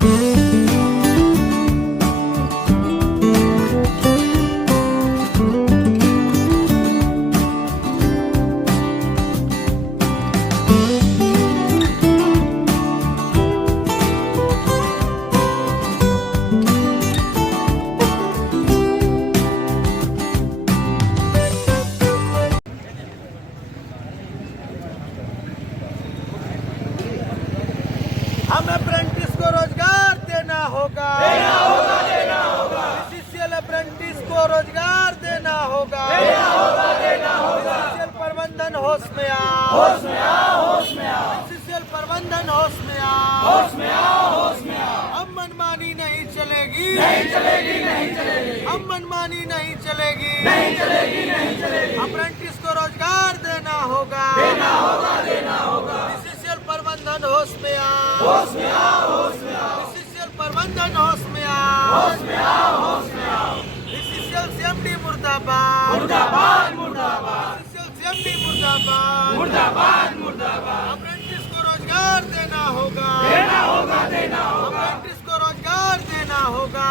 हम अप्रेंटिस को रोजगार देना होगा, बीसीसीएल अप्रेंटिस को रोजगार देना होगा, बीसीसीएल प्रबंधन होश में आओ, बीसीसीएल प्रबंधन होश में आओ। अब मनमानी नहीं चलेगी, अब मनमानी नहीं चलेगी। अप्रेंटिस को रोजगार देना होगा, बीसीसीएल प्रबंधन होश में आओ, बीसीसीएल प्रबंधन होश में आओ। बीसीसीएल सीएमडी मुर्दाबाद, बीसीसीएल सीएमडी मुर्दाबाद। अप्रेंटिस को रोजगार देना होगा, अप्रेंटिस को रोजगार देना होगा।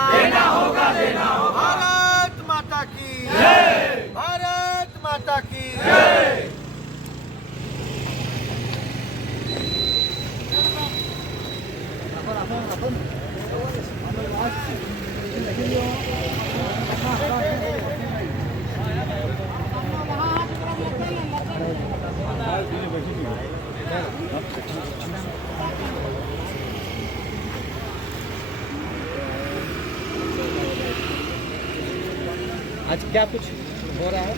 भारत माता की जय, भारत माता की जय। आज क्या कुछ हो रहा है?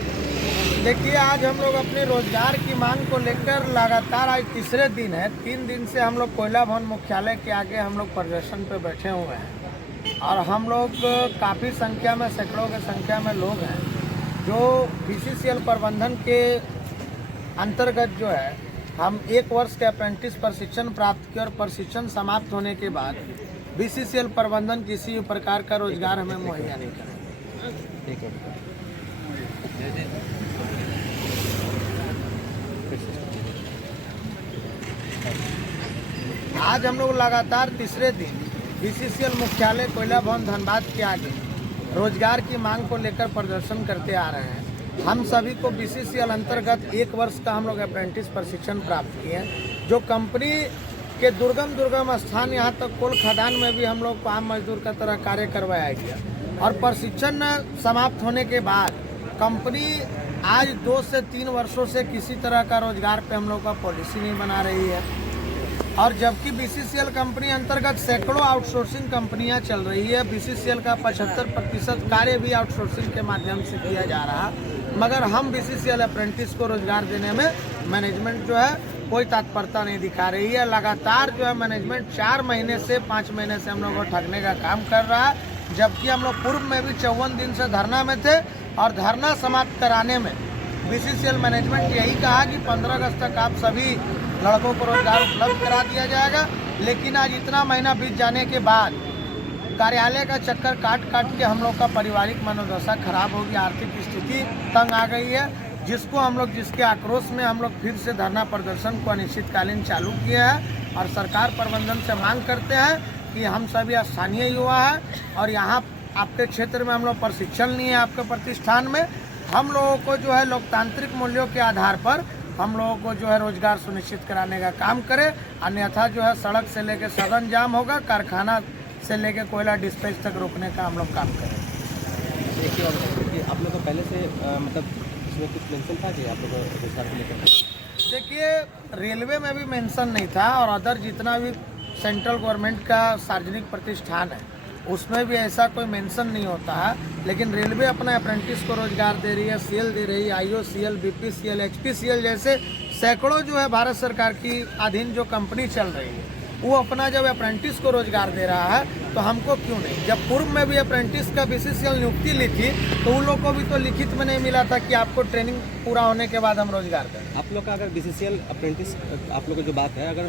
देखिए, आज हम लोग अपने रोजगार की मांग को लेकर लगातार आज तीसरे दिन है, 3 दिन से हम लोग कोयला भवन मुख्यालय के आगे हम लोग प्रदर्शन पे बैठे हुए हैं। और हम लोग काफ़ी संख्या में, सैकड़ों की संख्या में लोग हैं जो बीसीसीएल प्रबंधन के अंतर्गत जो है हम 1 वर्ष के अप्रेंटिस प्रशिक्षण प्राप्त किए और प्रशिक्षण समाप्त होने के बाद बीसीसीएल प्रबंधन किसी भी प्रकार का रोजगार हमें मुहैया नहीं करेगा। ठीक है। आज हम लोग लगातार तीसरे दिन बीसीसीएल मुख्यालय कोयला भवन धनबाद के आगे रोजगार की मांग को लेकर प्रदर्शन करते आ रहे हैं। हम सभी को बीसीसीएल अंतर्गत 1 वर्ष का हम लोग अप्रेंटिस प्रशिक्षण प्राप्त किए हैं, जो कंपनी के दुर्गम स्थान यहाँ तक कोल खदान में भी हम लोग को आम मजदूर का तरह कार्य करवाया गया। और प्रशिक्षण समाप्त होने के बाद कंपनी आज 2 से 3 वर्षों से किसी तरह का रोजगार पे हम लोग का पॉलिसी नहीं बना रही है। और जबकि बीसीसीएल कंपनी अंतर्गत सैकड़ों आउटसोर्सिंग कंपनियां चल रही है, बीसीसीएल का 75% कार्य भी आउटसोर्सिंग के माध्यम से किया जा रहा, मगर हम बीसीसीएल अप्रेंटिस को रोजगार देने में मैनेजमेंट जो है कोई तत्परता नहीं दिखा रही है। लगातार जो है मैनेजमेंट 4 महीने से 5 महीने से हम लोग को ठगने का काम कर रहा है, जबकि हम लोग पूर्व में भी 54 दिन से धरना में थे। और धरना समाप्त कराने में बीसीसीएल मैनेजमेंट यही कहा कि 15 अगस्त तक आप सभी लड़कों को रोजगार उपलब्ध करा दिया जाएगा। लेकिन आज इतना महीना बीत जाने के बाद कार्यालय का चक्कर काट के हम लोग का पारिवारिक मनोदशा खराब होगी, आर्थिक स्थिति तंग आ गई है, जिसके आक्रोश में हम लोग फिर से धरना प्रदर्शन को अनिश्चितकालीन चालू किया है। और सरकार प्रबंधन से मांग करते हैं कि हम सभी स्थानीय युवा हैं और यहाँ आपके क्षेत्र में हम लोग प्रशिक्षण लिए आपके प्रतिष्ठान में, हम लोगों को जो है लोकतांत्रिक मूल्यों के आधार पर हम लोगों को जो है रोजगार सुनिश्चित कराने का काम करें। अन्यथा जो है सड़क से लेकर सदन जाम होगा, कारखाना से लेकर कोयला डिस्पैच तक रोकने का हम लोग काम करें। देखिए, आप लोग को पहले से मतलब इसमें कुछ मेंशन था कि आप लोग रोजगार को लेकर? देखिए, रेलवे में भी मेंशन नहीं था और अदर जितना भी सेंट्रल गवर्नमेंट का सार्वजनिक प्रतिष्ठान है उसमें भी ऐसा कोई मेंशन नहीं होता है। लेकिन रेलवे अपना अप्रेंटिस को रोजगार दे रही है, सीएल दे रही है, आईओसीएल, बीपीसीएल, एचपीसीएल जैसे सैकड़ों जो है भारत सरकार की अधीन जो कंपनी चल रही है वो अपना जब अप्रेंटिस को रोजगार दे रहा है तो हमको क्यों नहीं? जब पूर्व में भी अप्रेंटिस का बीसीसीएल नियुक्ति ली थी तो उन लोग को भी तो लिखित में नहीं मिला था कि आपको ट्रेनिंग पूरा होने के बाद हम रोजगार दें। आप लोग का अगर बीसीसीएल अप्रेंटिस आप लोग की जो बात है, अगर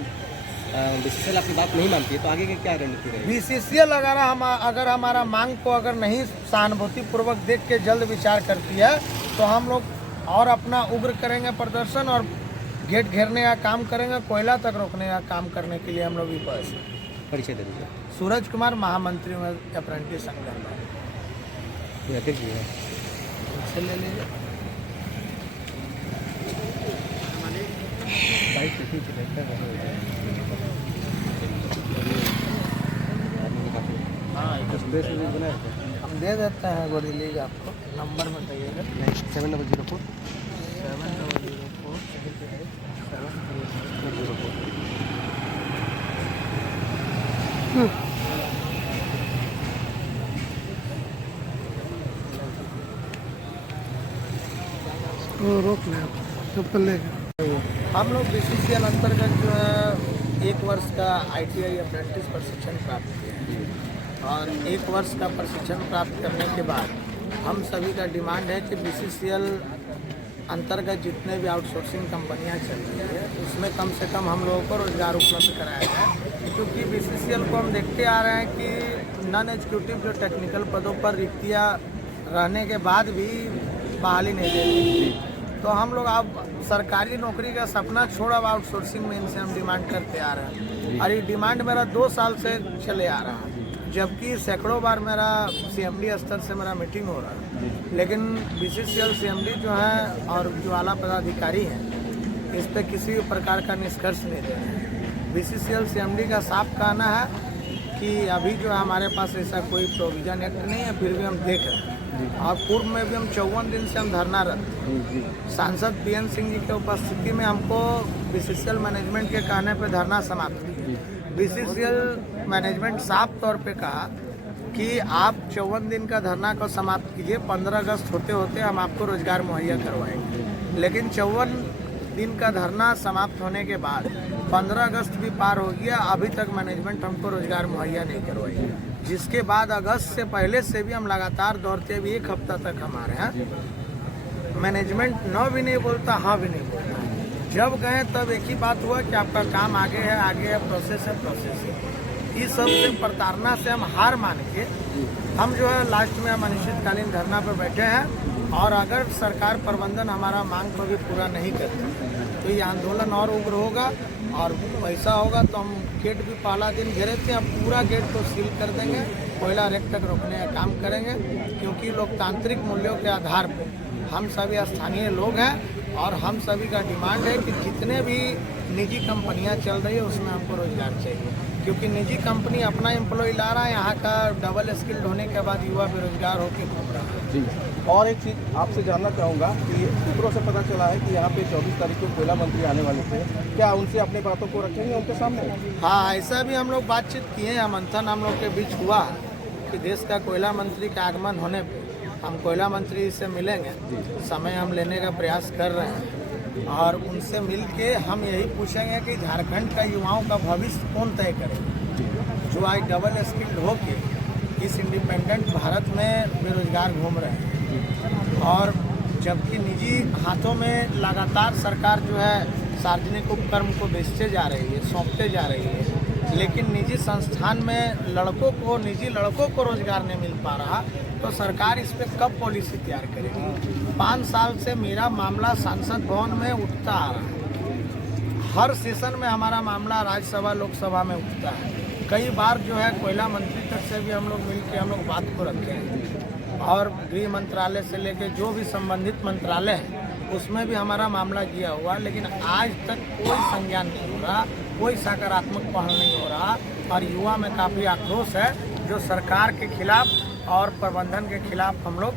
बीसीसीएल आपकी बात नहीं मानती है तो आगे की क्या रणनीति रहेगी? बीसीसीएल अगर हमारा मांग को अगर नहीं सहानुभूतिपूर्वक देख के जल्द विचार करती है तो हम लोग और अपना उग्र करेंगे प्रदर्शन और गेट घेरने का काम करेंगे, कोयला तक रोकने का काम करने के लिए हम लोग भी बस। परिचय दे दीजिए। सूरज कुमार, महामंत्री हूँ अप्रेंटिस संगठन में। ये अध्यक्ष जी है। से ले लीजिए। हाँ, हम दे देते हैं वो रिलीज आपको। नंबर में कहिएगा। 7004 7004 रोक लें चप्पल लेके। हम लोग BCCL अंतर्गत जो है 1 वर्ष का ITI अप्रेंटिस प्रशिक्षण प्राप्त किए हैं और 1 वर्ष का प्रशिक्षण प्राप्त करने के बाद हम सभी का डिमांड है कि BCCL अंतर्गत जितने भी आउटसोर्सिंग कंपनियां चल रही है उसमें कम से कम हम लोगों को रोजगार उपलब्ध कराया जाए, क्योंकि BCCL को हम देखते आ रहे हैं कि नॉन एग्जीक्यूटिव जो टेक्निकल पदों पर रिक्तियाँ रहने के बाद भी बहाली नहीं दे रही। तो हम लोग अब सरकारी नौकरी का सपना छोड़ अब आउटसोर्सिंग में इनसे हम डिमांड करते आ रहे हैं और ये डिमांड मेरा 2 साल से चले आ रहा है, जबकि सैकड़ों बार मेरा CMD स्तर से मेरा मीटिंग हो रहा है, लेकिन BCCL CMD जो है और जो आला पदाधिकारी हैं इस पे किसी भी प्रकार का निष्कर्ष नहीं दे रहे हैं। BCCL CMD का साफ कहना है कि अभी जो है हमारे पास ऐसा कोई प्रोविजन एक्ट नहीं है, फिर भी हम देख रहे हैं और पूर्व में भी हम 54 दिन से हम धरना रहे। सांसद PN सिंह जी के उपस्थिति में हमको BCCL मैनेजमेंट के कहने पे धरना समाप्त किया। BCCL मैनेजमेंट साफ तौर पे कहा कि आप 54 दिन का धरना को समाप्त कीजिए, 15 अगस्त होते होते हम आपको रोजगार मुहैया करवाएंगे। लेकिन 54 दिन का धरना समाप्त होने के बाद 15 अगस्त भी पार हो गया, अभी तक मैनेजमेंट हमको रोजगार मुहैया नहीं करवाई, जिसके बाद अगस्त से पहले से भी हम लगातार दौड़ते भी 1 हफ्ता तक हमारे यहाँ मैनेजमेंट न भी नहीं बोलता, हाँ भी नहीं बोलता। जब गए तब एक ही बात हुआ कि आपका काम आगे है, प्रोसेस है। इस सब से प्रताड़ना से हम हार मान के हम जो है लास्ट में हम अनिश्चितकालीन धरना पर बैठे हैं और अगर सरकार प्रबंधन हमारा मांग को भी पूरा नहीं करती तो ये आंदोलन और उग्र होगा और ऐसा होगा तो हम गेट भी पहला दिन घेरे थे, अब पूरा गेट को सील कर देंगे, कोयला रेक तक रोकने का काम करेंगे, क्योंकि लोकतांत्रिक मूल्यों के आधार पर हम सभी स्थानीय लोग हैं और हम सभी का डिमांड है कि जितने भी निजी कंपनियां चल रही है उसमें हमको रोजगार चाहिए, क्योंकि निजी कंपनी अपना एम्प्लॉय ला रहा है, यहाँ का डबल स्किल्ड होने के बाद युवा बेरोजगार होकर घूम रहा है। जी, और एक चीज़ आपसे जानना चाहूँगा कि सूत्रों से पता चला है कि यहाँ पे 24 तारीख को कोयला मंत्री आने वाले थे, क्या उनसे अपनी बातों को रखेंगे उनके सामने? हाँ, ऐसा भी हम लोग बातचीत किए हैं, मंथन हम लोग के बीच हुआ कि देश का कोयला मंत्री का आगमन होने पर हम कोयला मंत्री से मिलेंगे, समय हम लेने का प्रयास कर रहे हैं और उनसे मिल के हम यही पूछेंगे कि झारखंड का युवाओं का भविष्य कौन तय करेगा, जो आज डबल स्किल्ड होके इस इंडिपेंडेंट भारत में बेरोजगार घूम रहे हैं और जबकि निजी हाथों में लगातार सरकार जो है सार्वजनिक उपक्रम को बेचते जा रही है, सौंपते जा रही है, लेकिन निजी संस्थान में निजी लड़कों को रोजगार नहीं मिल पा रहा, तो सरकार इस पे कब पॉलिसी तैयार करेगी? 5 साल से मेरा मामला सांसद भवन में उठता आ रहा है, हर सेशन में हमारा मामला राज्यसभा लोकसभा में उठता है, कई बार जो है कोयला मंत्री तक से भी हम लोग मिलकर हम लोग बात को रखे हैं और गृह मंत्रालय से लेकर जो भी संबंधित मंत्रालय है उसमें भी हमारा मामला किया हुआ, लेकिन आज तक कोई संज्ञान नहीं हो रहा, कोई सकारात्मक पहल नहीं हो रहा और युवा में काफ़ी आक्रोश है, जो सरकार के खिलाफ और प्रबंधन के खिलाफ हम लोग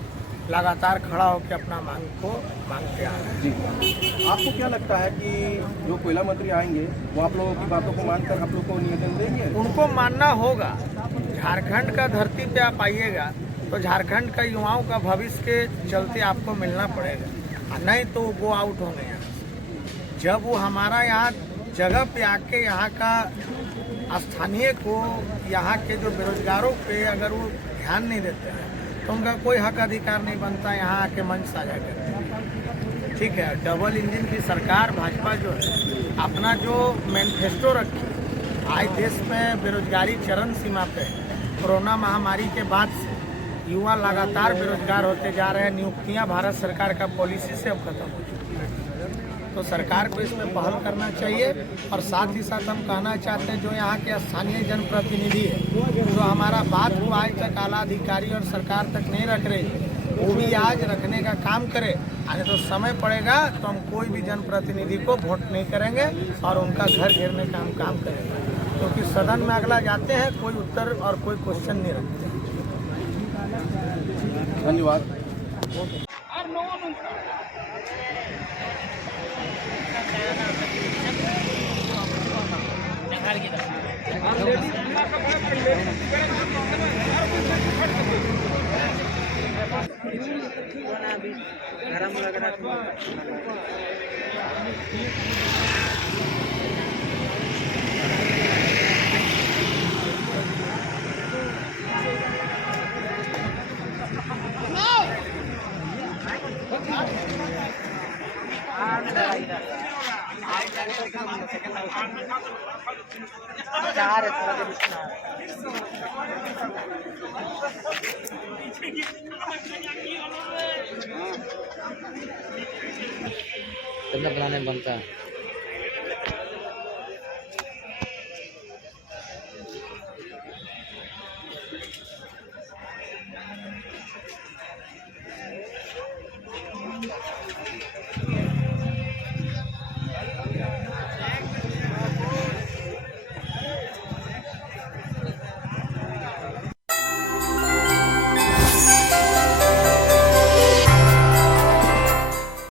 लगातार खड़ा होकर अपना मांग को मांगते आ रहे हैं। जी, आपको क्या लगता है कि जो कोयला मंत्री आएंगे वो आप लोगों की बातों को मानकर आप लोग को निवेदन देंगे? उनको मानना होगा। झारखंड का धरती पे आप आइएगा तो झारखंड का युवाओं का भविष्य के चलते आपको मिलना पड़ेगा, नहीं तो वो गो आउट होंगे यहाँ से। जब वो हमारा यहाँ जगह पे आके यहाँ का स्थानीय को, यहाँ के जो बेरोजगारों पे अगर वो ध्यान नहीं देते हैं तो उनका कोई हक अधिकार नहीं बनता यहाँ आके मंच साझा करते हैं। ठीक है, डबल इंजन की सरकार भाजपा जो है अपना जो मैनिफेस्टो रखी, आज देश में बेरोजगारी चरम सीमा पे है, कोरोना महामारी के बाद से युवा लगातार बेरोजगार होते जा रहे हैं, नियुक्तियां भारत सरकार का पॉलिसी से अब खत्म हो चुकी है। तो सरकार को इसमें पहल करना चाहिए। और साथ ही साथ हम कहना चाहते हैं जो यहाँ के स्थानीय जनप्रतिनिधि है, जो हमारा बात को आज तक आला अधिकारी और सरकार तक नहीं रख रहे, वो भी आज रखने का काम करे। अरे तो समय पड़ेगा तो हम कोई भी जनप्रतिनिधि को वोट नहीं करेंगे और उनका घर घेरने का हम काम करेंगे, क्योंकि सदन में अगला जाते हैं कोई उत्तर और कोई क्वेश्चन नहीं रखते। धन्यवाद। तब बनाने में बनता है।